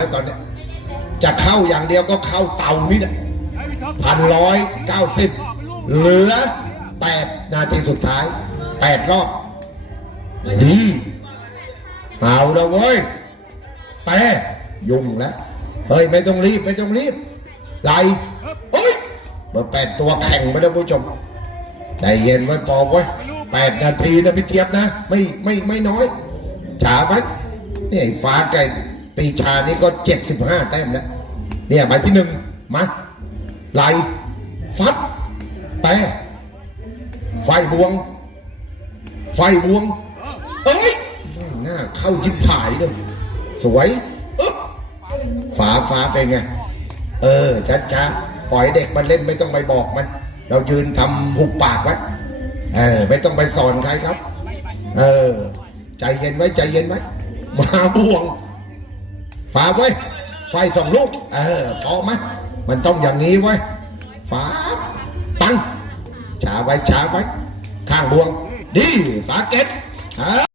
แล้วตอนเนี้ยจะเข้าอย่างเดียวก็เข้าเตานี่แหละพันร้อยเก้าสิบเหลือแปดนาทีสุดท้ายแปดรอบดีเอาละเว้ยแต่ยุ่งแล้วเฮ้ยไม่ต้องรีบไม่ต้องรีบไหลเฮ้ยเบอร์แปดตัวแข่งไปแล้วผู้ชมใจเย็นไว้ปอกไว้แปดนาทีนะพี่เจี๊ยบนะ ไม่ไม่ไม่น้อยช้าไหมนี่ฟ้าไก่ ปีชานี่ก็เจ็ดสิบห้าแต้มแล้ว เนี่ยหมายที่หนึ่งมาไหลฟัดแต่ไฟบวง ไฟบวง เอ้ยไม่น่าเข้ายิบผายเลยสวยฝาฟ้าเป็นไง เออช้าช้าปล่อยเด็กมันเล่นไม่ต้องไปบอกมัน เรายืนทำหุบปากไว้เออไม่ต้องไปสอนใครครับ เออ ใจเย็นไว้ใจเย็นไว้มาห่วง้าไว้ไฟสองลูก เออพอไหมมันต้องอย่างนี้ไว้ฝาปังช้าไว้ช้าไว้ ข้างบวง ดีฝาเก็ต